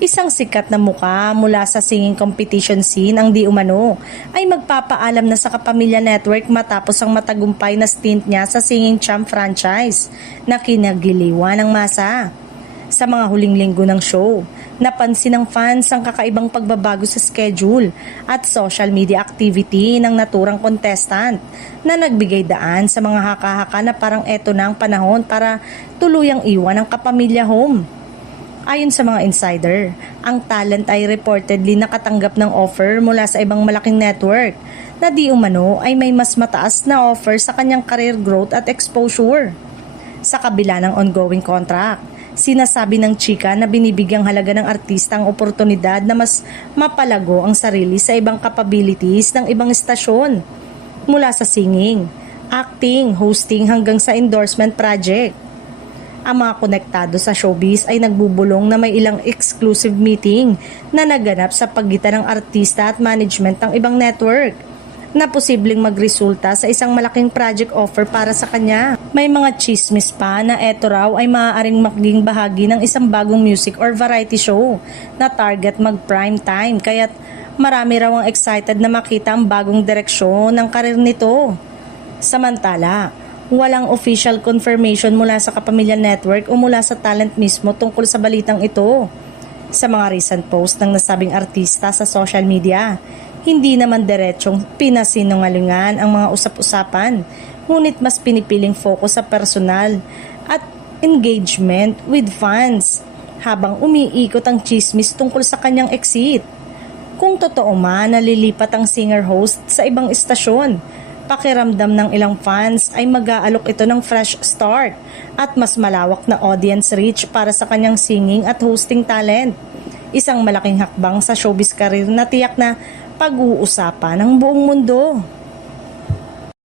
Isang sikat na muka mula sa singing competition scene ang di umano ay magpapaalam na sa Kapamilya Network matapos ang matagumpay na stint niya sa Singing Champ franchise na kinagiliwan ng masa. Sa mga huling linggo ng show, napansin ng fans ang kakaibang pagbabago sa schedule at social media activity ng naturang contestant na nagbigay daan sa mga haka-haka na parang eto na ang panahon para tuluyang iwan ang Kapamilya home. Ayon sa mga insider, ang talent ay reportedly nakatanggap ng offer mula sa ibang malaking network na di umano ay may mas mataas na offer sa kanyang career growth at exposure. Sa kabila ng ongoing contract, sinasabi ng chika na binibigyang halaga ng artista ang oportunidad na mas mapalago ang sarili sa ibang capabilities ng ibang istasyon, mula sa singing, acting, hosting hanggang sa endorsement project. Ang mga konektado sa showbiz ay nagbubulong na may ilang exclusive meeting na naganap sa pagitan ng artista at management ng ibang network na posibleng magresulta sa isang malaking project offer para sa kanya. May mga chismis pa na eto raw ay maaaring maging bahagi ng isang bagong music or variety show na target mag-prime time, kaya't marami raw ang excited na makita ang bagong direksyon ng karir nito. Samantala, walang official confirmation mula sa Kapamilya Network o mula sa talent mismo tungkol sa balitang ito. Sa mga recent post ng nasabing artista sa social media, hindi naman diretsong pinasinungalingan ang mga usap-usapan, ngunit mas pinipiling focus sa personal at engagement with fans habang umiikot ang chismis tungkol sa kanyang exit. Kung totoo man nalilipat ang singer-host sa ibang istasyon, pakiramdam ng ilang fans ay mag-aalok ito ng fresh start at mas malawak na audience reach para sa kanyang singing at hosting talent. Isang malaking hakbang sa showbiz career na tiyak na pag-uusapan ng buong mundo.